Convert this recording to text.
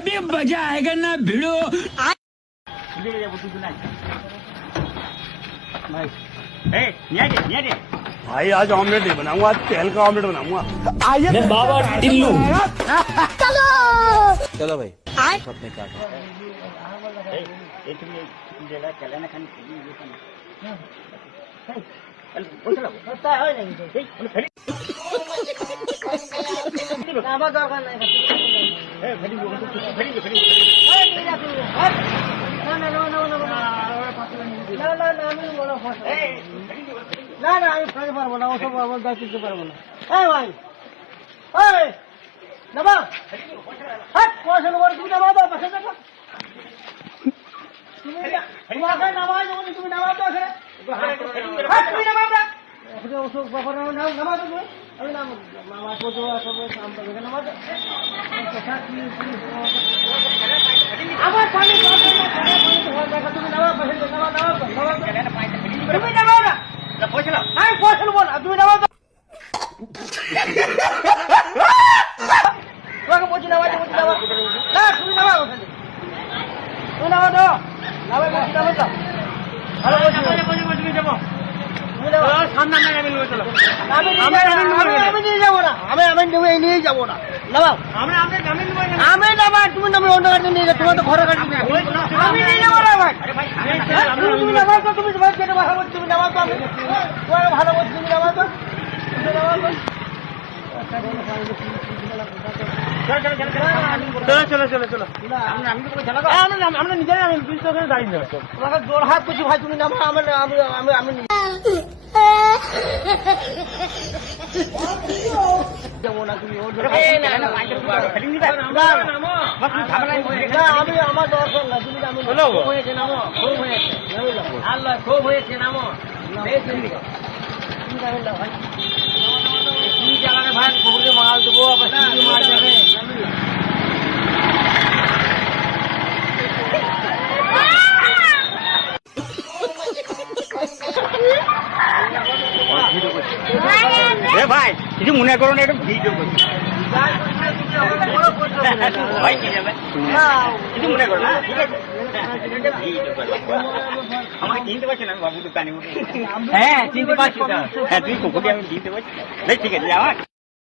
अभी मजा आएगा ना भिड़ो। भाई आज ऑमलेट नहीं बनाऊंगा, आज तेल का ऑमलेट बनाऊंगा। मैं बाबा टिल्लू। चलो भाई अपने काटो। আমার দরকার নাই। না না আমি খাইতে পারবো না, ওসব আমার দায়িত্ব দিতে পারবো না। এই ভাই নামা পয়সা নেবো, তুমি নামা দাও পাশে দেখো। তোমাকে নামাই দেবো, তুমি নামা দাও এখানে। তুমি নামা দাও ওসব ব্যাপার নামা দেবো। আমি নাম নামা করবো, নামা দাও আমার পানি তুমি নামা পাশে নামা নামা তুমি নামা না আমি পয়সা নেবো না, তুমি নামা দাও। তোমাকে বলছি নামা দেবো, নামা না তুমি নামা ওখানে, তুমি নামা দাও। নামা বলছি নামা দাও, ভালো বলছি তুমি যাবো। আমি নিয়ে যাবো না, আমি নিয়ে যাবো না। নামাও আমি নামা, তুমি নামে অন্য গাড়ি নিয়ে যাও, তোমার তো ঘরের গাড়ি আমি নিয়ে যাবো না ভাই। তুমি নামাও তো, তুমি ভাই কেটে ভালো বলছি, তুমি নামাও তো, আমি তোমাকে ভালো বলছি, তুমি নামাও তো, তুমি নামাও তো। আমরা নিজেরাই আমি দাঁড়িয়ে যাবো, তোমাকে জোর হাত করছি ভাই, তুমি নামা। আমি যাবো না, তুমি আমার দরকার না, তুমি হয়েছে নামো, খুব হয়েছে আল্লাহ, খুব হয়েছে নামো। ভাই কি চালানে ভাই, পুকুরে মাল দেবো, আবার মাল যাবে। ভাই কিছু মনে করো না, এটা ভিডিও করছি ভাই, কি যাবে কিছু মনে করো না, ঠিক আছে। আমাকে চিনতে পারছি না বাবু, তো কানি। হ্যাঁ চিনতে পারছি, হ্যাঁ তুই কুকুরকে আমি চিনতে পারছি। ঠিক আছে আমার